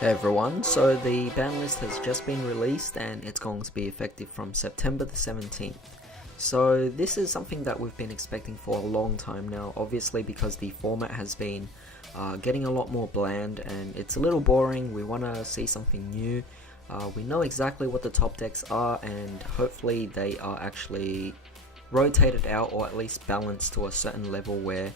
Hey everyone, so the ban list has just been released and it's going to be effective from September the 17th. So this is something that we've been expecting for a long time now, obviously because the format has been getting a lot more bland and it's a little boring. We want to see something new. We know exactly what the top decks are and hopefully they are actually rotated out or at least balanced to a certain level where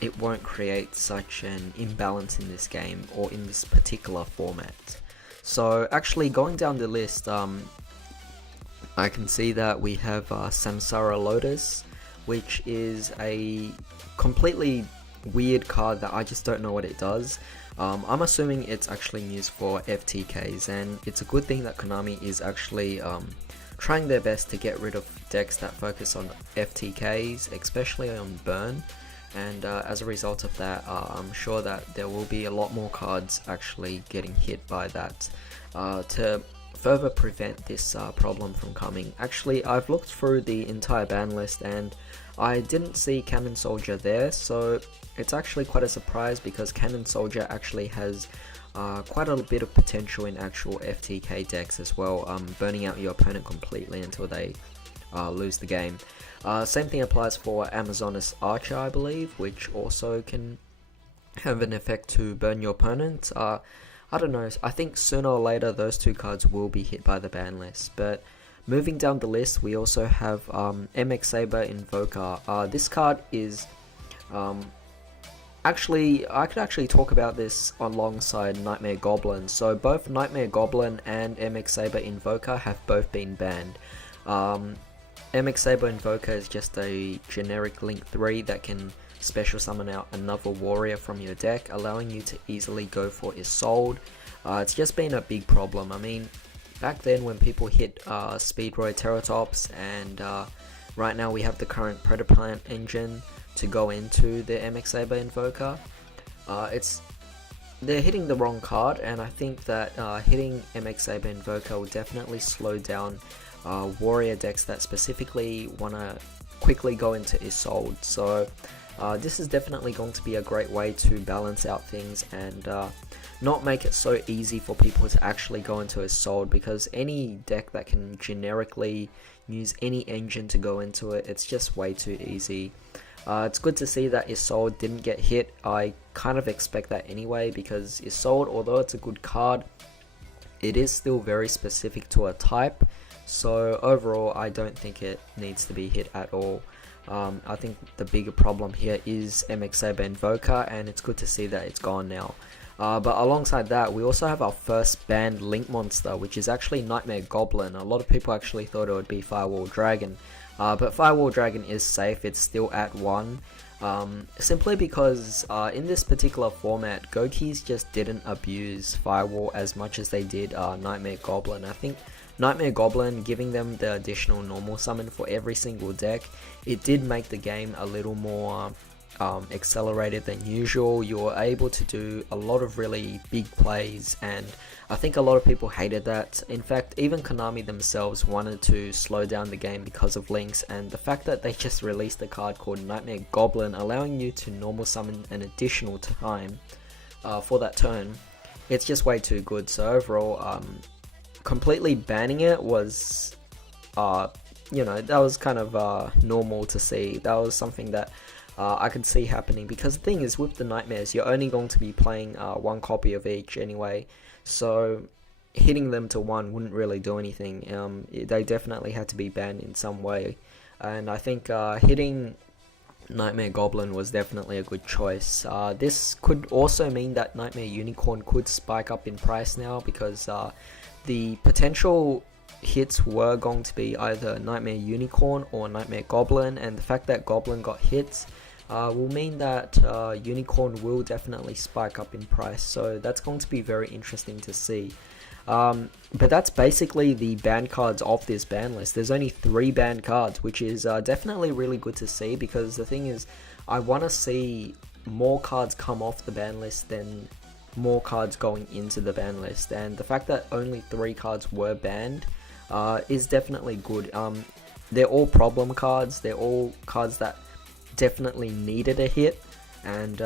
it won't create such an imbalance in this game or in this particular format. So actually going down the list, I can see that we have Samsara Lotus, which is a completely weird card that I just don't know what it does. I'm assuming it's actually used for FTKs, and it's a good thing that Konami is actually trying their best to get rid of decks that focus on FTKs, especially on burn. And as a result of that, I'm sure that there will be a lot more cards actually getting hit by that to further prevent this problem from coming. Actually, I've looked through the entire ban list and I didn't see Cannon Soldier there, so it's actually quite a surprise because Cannon Soldier actually has quite a bit of potential in actual FTK decks as well, burning out your opponent completely until they lose the game. Same thing applies for Amazonas Archer, I believe, which also can have an effect to burn your opponent. I don't know, I think sooner or later those two cards will be hit by the ban list. But moving down the list, we also have MX Saber Invoker. This card is actually, I could actually talk about this alongside Nightmare Goblin. So both Nightmare Goblin and MX Saber Invoker have both been banned. MX Saber Invoker is just a generic Link 3 that can special summon out another warrior from your deck, allowing you to easily go for Isolde. It's just been a big problem. I mean, back then when people hit Speedroid Teratops, and right now we have the current Predaplant engine to go into the MX Saber Invoker, they're hitting the wrong card, and I think that hitting MX Saber Invoker will definitely slow down warrior decks that specifically want to quickly go into Isolde. So this is definitely going to be a great way to balance out things and not make it so easy for people to actually go into Isolde, because any deck that can generically use any engine to go into it, it's just way too easy. It's good to see that Isolde didn't get hit. I kind of expect that anyway, because Isolde, although it's a good card, it is still very specific to a type. So overall, I don't think it needs to be hit at all. I think the bigger problem here is MX Saber Invoker, and it's good to see that it's gone now. But alongside that, we also have our first banned Link monster, which is actually Nightmare Goblin. A lot of people actually thought it would be Firewall Dragon, but Firewall Dragon is safe. It's still at 1. Simply because in this particular format, Gokis just didn't abuse Firewall as much as they did Nightmare Goblin. I think Nightmare Goblin, giving them the additional normal summon for every single deck, it did make the game a little more accelerated than usual. You were able to do a lot of really big plays, and I think a lot of people hated that. In fact, even Konami themselves wanted to slow down the game because of links, and the fact that they just released a card called Nightmare Goblin, allowing you to normal summon an additional time for that turn, it's just way too good. So overall, completely banning it was, you know, that was kind of normal to see. That was something that I could see happening, because the thing is, with the Nightmares, you're only going to be playing one copy of each anyway, so hitting them to 1 wouldn't really do anything. They definitely had to be banned in some way, and I think hitting Nightmare Goblin was definitely a good choice. This could also mean that Nightmare Unicorn could spike up in price now, because the potential hits were going to be either Nightmare Unicorn or Nightmare Goblin, and the fact that Goblin got hits will mean that Unicorn will definitely spike up in price, so that's going to be very interesting to see. But that's basically the banned cards of this ban list. There's only 3 banned cards, which is definitely really good to see, because the thing is, I want to see more cards come off the ban list than more cards going into the ban list, and the fact that only 3 cards were banned is definitely good. They're all problem cards, they're all cards that definitely needed a hit, and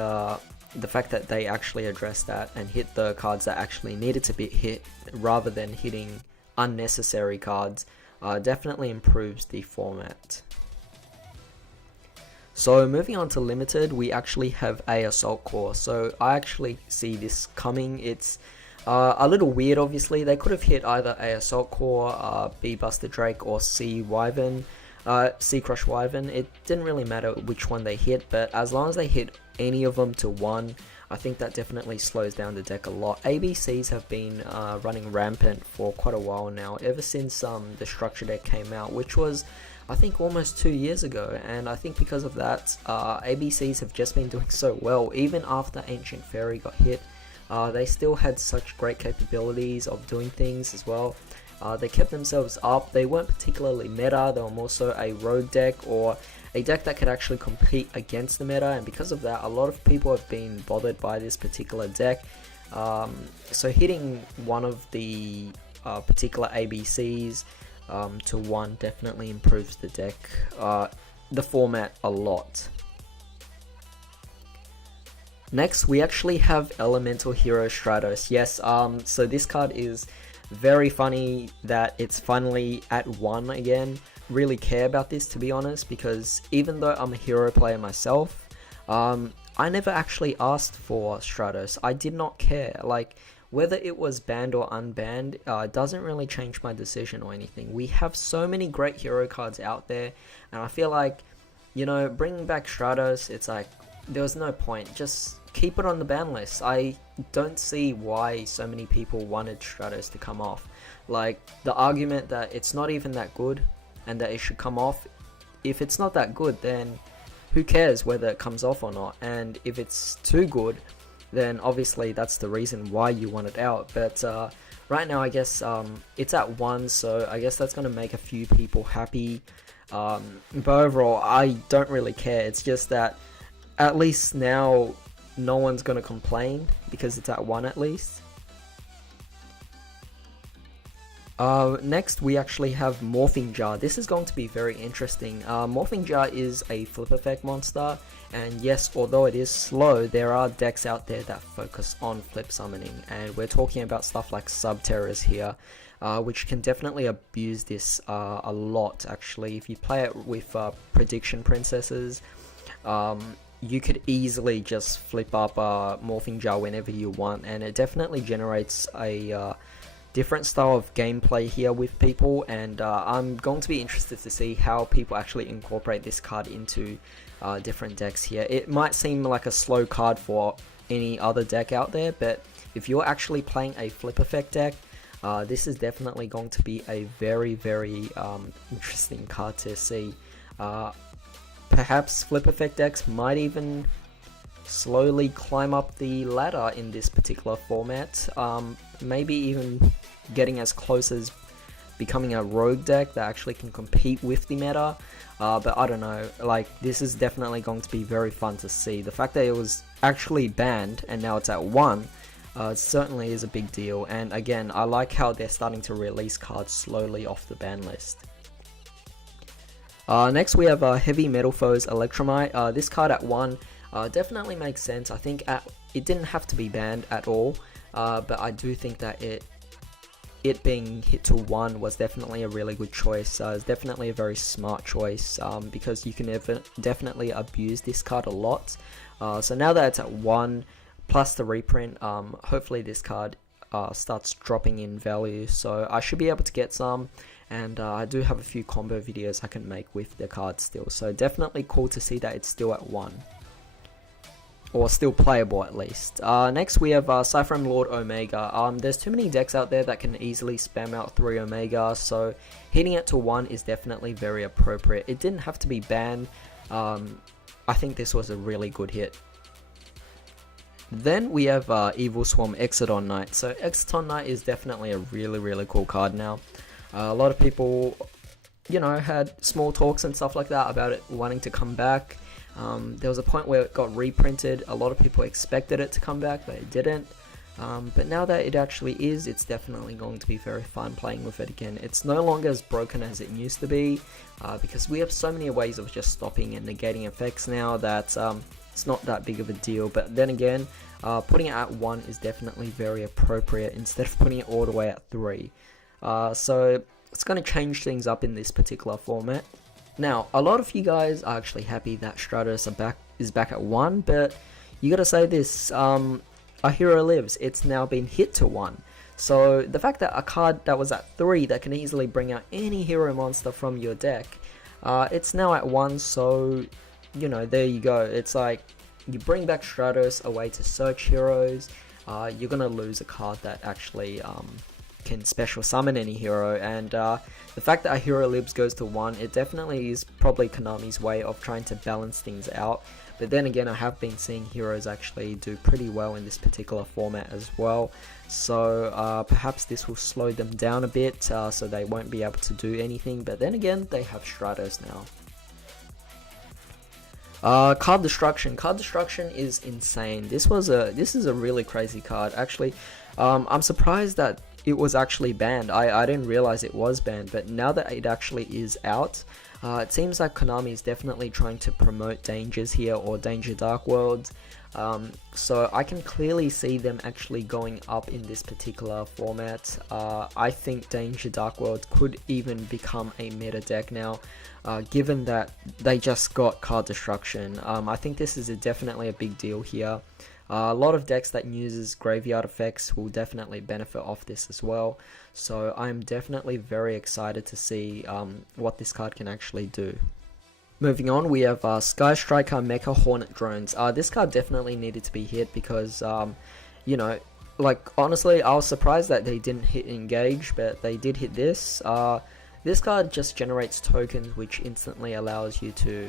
the fact that they actually addressed that and hit the cards that actually needed to be hit rather than hitting unnecessary cards definitely improves the format. So moving on to limited, we actually have A Assault Core. So I actually see this coming. It's a little weird, obviously. They could have hit either A Assault Core, B Buster Drake, or C Wyvern, C Crush Wyvern. It didn't really matter which one they hit, but as long as they hit any of them to 1, I think that definitely slows down the deck a lot. ABCs have been running rampant for quite a while now, ever since the structure deck came out, which was, I think, almost 2 years ago, and I think because of that, ABCs have just been doing so well. Even after Ancient Fairy got hit, they still had such great capabilities of doing things as well. They kept themselves up. They weren't particularly meta. They were more so a rogue deck, or a deck that could actually compete against the meta, and because of that, a lot of people have been bothered by this particular deck. So hitting one of the particular ABCs to 1 definitely improves the deck, the format a lot. Next, we actually have Elemental Hero Stratos. Yes, so this card is very funny that it's finally at 1 again. Really care about this, to be honest, because even though I'm a hero player myself, I never actually asked for Stratos. I did not care. Like, whether it was banned or unbanned, it doesn't really change my decision or anything. We have so many great hero cards out there, and I feel like, you know, bringing back Stratos, it's like, there was no point. Just keep it on the ban list. I don't see why so many people wanted Stratos to come off. Like, the argument that it's not even that good and that it should come off, if it's not that good, then who cares whether it comes off or not? And if it's too good, then obviously that's the reason why you want it out. But right now, I guess it's at 1, so I guess that's going to make a few people happy. But overall, I don't really care. It's just that at least now no one's going to complain because it's at 1 at least. Next, we actually have Morphing Jar. This is going to be very interesting. Morphing Jar is a flip effect monster, and yes, although it is slow, there are decks out there that focus on flip summoning, and we're talking about stuff like Subterrors here, which can definitely abuse this a lot, actually. If you play it with Prediction Princesses, you could easily just flip up Morphing Jar whenever you want, and it definitely generates a different style of gameplay here with people, and I'm going to be interested to see how people actually incorporate this card into different decks here. It might seem like a slow card for any other deck out there, but if you're actually playing a flip effect deck, this is definitely going to be a very, very interesting card to see. Perhaps flip effect decks might even slowly climb up the ladder in this particular format, maybe even getting as close as becoming a rogue deck that actually can compete with the meta, but I don't know, like, this is definitely going to be very fun to see. The fact that it was actually banned and now it's at 1 certainly is a big deal, and again, I like how they're starting to release cards slowly off the ban list. Next we have Heavy Metal Foes Elektra. This card at 1 definitely makes sense. I think it didn't have to be banned at all, but I do think that it being hit to 1 was definitely a really good choice. It's definitely a very smart choice, because you can definitely abuse this card a lot. So now that it's at 1, plus the reprint, hopefully this card starts dropping in value, so I should be able to get some, and I do have a few combo videos I can make with the card still, so definitely cool to see that it's still at 1. Or still playable at least. Next we have Cypherem Lord Omega. There's too many decks out there that can easily spam out 3 Omega, so hitting it to 1 is definitely very appropriate. It didn't have to be banned. I think this was a really good hit. Then we have Evil Swarm Exodon Knight. So Exodon Knight is definitely a really, really cool card now. A lot of people, you know, had small talks and stuff like that about it wanting to come back. There was a point where it got reprinted. A lot of people expected it to come back, but it didn't. But now that it actually is, it's definitely going to be very fun playing with it again. It's no longer as broken as it used to be, because we have so many ways of just stopping and negating effects now that it's not that big of a deal. But then again, putting it at 1 is definitely very appropriate instead of putting it all the way at 3. So it's going to change things up in this particular format. Now, a lot of you guys are actually happy that Stratos is back at 1, but you gotta say this, a hero lives, it's now been hit to 1. So the fact that a card that was at 3 that can easily bring out any hero monster from your deck, it's now at 1, so, you know, there you go. It's like, you bring back Stratos, a way to search heroes, you're gonna lose a card that actually can special summon any hero, and the fact that a hero lives goes to 1, it definitely is probably Konami's way of trying to balance things out. But then again, I have been seeing heroes actually do pretty well in this particular format as well, so perhaps this will slow them down a bit, so they won't be able to do anything. But then again, they have Stratos now. Cobb Destruction. Cobb Destruction is insane. This is a really crazy card. Actually, I'm surprised that it was actually banned. I didn't realize it was banned, but now that it actually is out, it seems like Konami is definitely trying to promote dangers here, or danger dark worlds. So I can clearly see them actually going up in this particular format. I think danger dark world could even become a meta deck now, given that they just got Cobb Destruction. I think this is definitely a big deal here. A lot of decks that uses graveyard effects will definitely benefit off this as well, so I'm definitely very excited to see what this card can actually do. Moving on, we have Sky Striker Mecha Hornet Drones. This card definitely needed to be hit because, you know, like, honestly, I was surprised that they didn't hit Engage, but they did hit this. This card just generates tokens, which instantly allows you to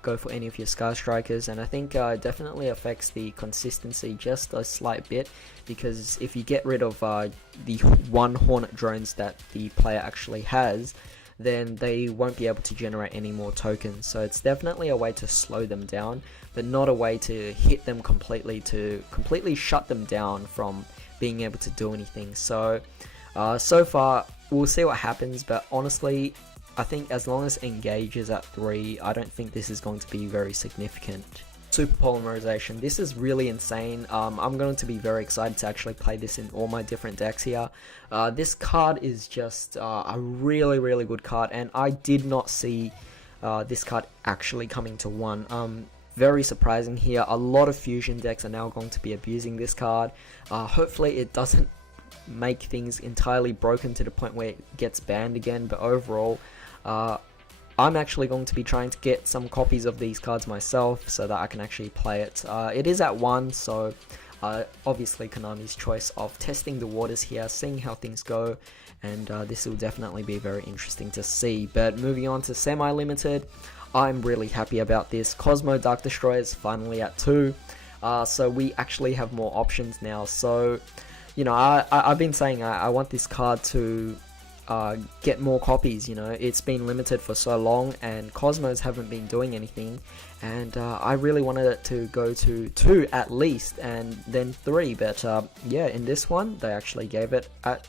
go for any of your Sky Strikers, and I think it definitely affects the consistency just a slight bit, because if you get rid of the 1 Hornet Drones that the player actually has, then they won't be able to generate any more tokens. So it's definitely a way to slow them down, but not a way to hit them completely, to completely shut them down from being able to do anything. So so far, we'll see what happens, but honestly, I think as long as Engage is at 3, I don't think this is going to be very significant. Super Polymerization. This is really insane. I'm going to be very excited to actually play this in all my different decks here. This card is just a really good card, and I did not see this card actually coming to 1. Very surprising here. A lot of fusion decks are now going to be abusing this card. Hopefully it doesn't make things entirely broken to the point where it gets banned again, but overall, I'm actually going to be trying to get some copies of these cards myself so that I can actually play it. It is at 1, so obviously Konami's choice of testing the waters here, seeing how things go, and this will definitely be very interesting to see. But moving on to semi-limited, I'm really happy about this. Cosmo Dark Destroyer is finally at 2, so we actually have more options now. So, you know, I've been saying I want this card to get more copies. You know, it's been limited for so long and Cosmos haven't been doing anything, and I really wanted it to go to 2 at least, and then 3, but yeah, in this one they actually gave it at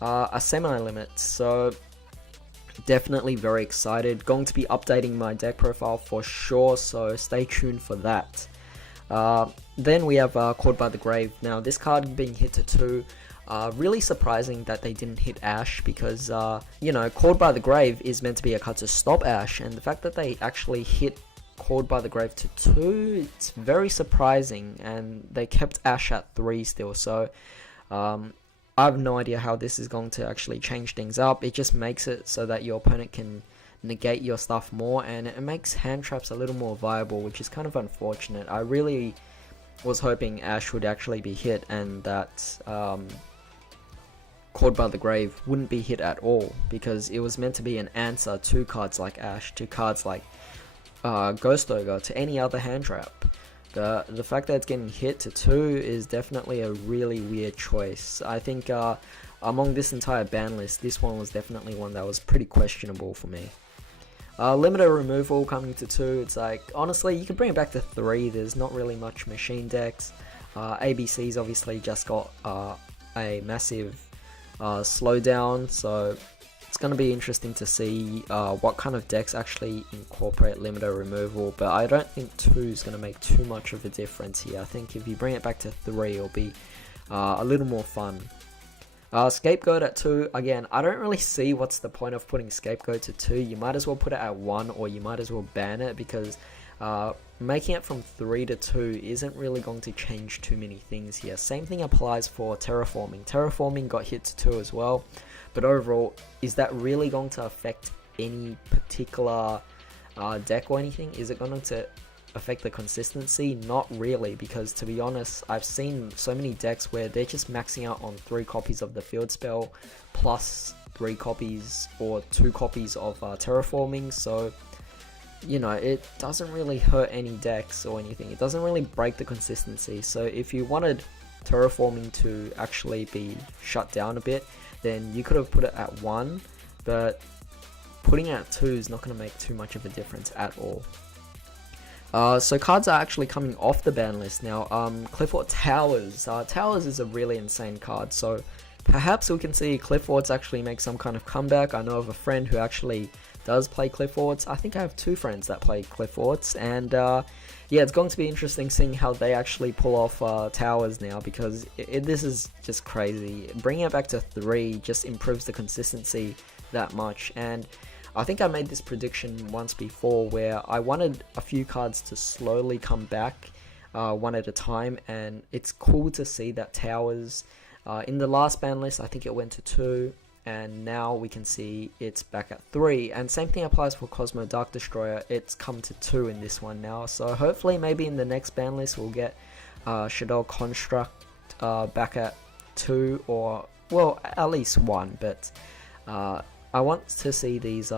a semi-limit, so definitely very excited. Going to be updating my deck profile for sure, so stay tuned for that. Then we have Caught by the Grave. Now this card being hit to 2, really surprising that they didn't hit Ash, because you know, Caught by the Grave is meant to be a card to stop Ash, and the fact that they actually hit Caught by the Grave to 2, it's very surprising, and they kept Ash at 3 still, so I have no idea how this is going to actually change things up. It just makes it so that your opponent can negate your stuff more, and it makes hand traps a little more viable, which is kind of unfortunate. I really was hoping Ash would actually be hit, and that Caught by the Grave wouldn't be hit at all, because it was meant to be an answer to cards like Ash, to cards like Ghost Ogre, to any other hand trap. The fact that it's getting hit to 2 is definitely a really weird choice. I think among this entire ban list, this one was definitely one that was pretty questionable for me. Limited removal coming to 2, it's like, honestly, you could bring it back to 3, there's not really much machine decks. ABC's obviously just got a massive slowdown, so it's going to be interesting to see what kind of decks actually incorporate limiter removal, but I don't think 2 is going to make too much of a difference here. I think if you bring it back to 3, it'll be a little more fun. Scapegoat at 2, again, I don't really see what's the point of putting Scapegoat to 2. You might as well put it at 1, or you might as well ban it, because making it from 3 to 2 isn't really going to change too many things here. Same thing applies for Terraforming. Terraforming got hit to 2 as well, but overall, is that really going to affect any particular deck or anything? Is it going to affect the consistency? Not really, because to be honest, I've seen so many decks where they're just maxing out on 3 copies of the field spell plus 3 copies or 2 copies of Terraforming, so you know, it doesn't really hurt any decks or anything. It doesn't really break the consistency. So if you wanted Terraforming to actually be shut down a bit, then you could have put it at 1, but putting it at 2 is not going to make too much of a difference at all. So cards are actually coming off the ban list now. Clifford Towers. Towers is a really insane card, so perhaps we can see Cliffords actually make some kind of comeback. I know of a friend who actually does play Cliffords. I think I have 2 friends that play Cliffords, and yeah, it's going to be interesting seeing how they actually pull off Towers now, because this is just crazy. Bringing it back to 3 just improves the consistency that much, and I think I made this prediction once before where I wanted a few cards to slowly come back one at a time, and it's cool to see that Towers in the last ban list, I think it went to 2, and now we can see it's back at 3, and same thing applies for Cosmo Dark Destroyer. It's come to 2 in this one now, so hopefully maybe in the next ban list we'll get Shadow Construct back at 2, or well, at least 1, but I want to see these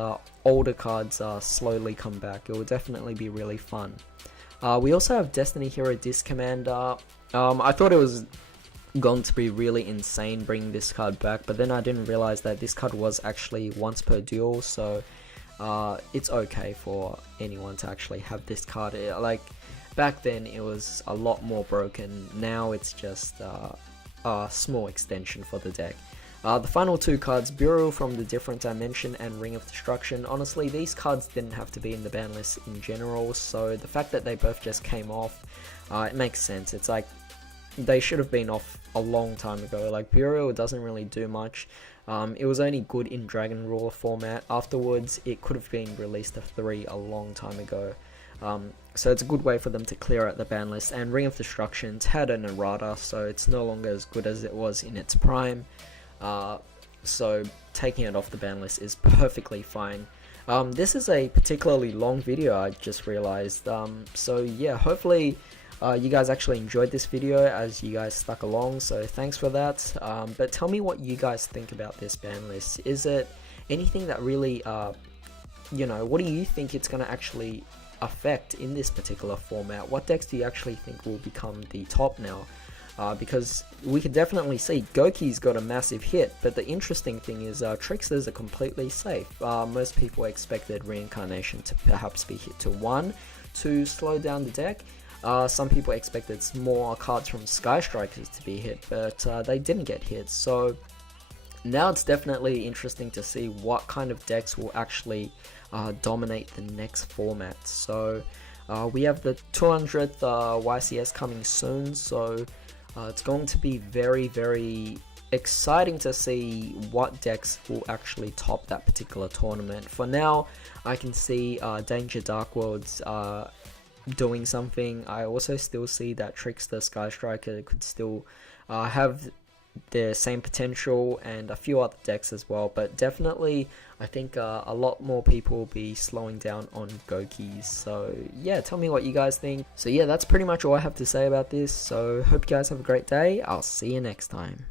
older cards slowly come back. It will definitely be really fun. We also have Destiny Hero Disc Commander. I thought it was going to be really insane bringing this card back, but then I didn't realize that this card was actually once per duel, so it's okay for anyone to actually have this card. Like back then it was a lot more broken, now it's just a small extension for the deck. The final 2 cards, Bureau from the Different Dimension and Ring of Destruction. Honestly, these cards didn't have to be in the ban list in general, so the fact that they both just came off, it makes sense. It's like they should have been off a long time ago. Like Bureau doesn't really do much. It was only good in Dragon Ruler format. Afterwards, it could have been released to 3 a long time ago. So it's a good way for them to clear out the ban list. And Ring of Destruction's had an errata, so it's no longer as good as it was in its prime. So taking it off the ban list is perfectly fine. This is a particularly long video, I just realized. So yeah, hopefully you guys actually enjoyed this video as you guys stuck along, so thanks for that. But tell me what you guys think about this ban list. Is it anything that really, you know, what do you think it's going to actually affect in this particular format? What decks do you actually think will become the top now? Because we can definitely see Goki's got a massive hit, but the interesting thing is Tricksters are completely safe. Most people expected Reincarnation to perhaps be hit to 1 to slow down the deck. Some people expected more cards from Sky Strikers to be hit, but they didn't get hit. So now it's definitely interesting to see what kind of decks will actually dominate the next format. So we have the 200th YCS coming soon, so it's going to be very, very exciting to see what decks will actually top that particular tournament. For now, I can see Danger Dark Worlds doing something. I also still see that Trickster Sky Striker could still have the same potential, and a few other decks as well, but definitely I think a lot more people will be slowing down on Gokis. So yeah, tell me what you guys think. So yeah, that's pretty much all I have to say about this, so hope you guys have a great day. I'll see you next time.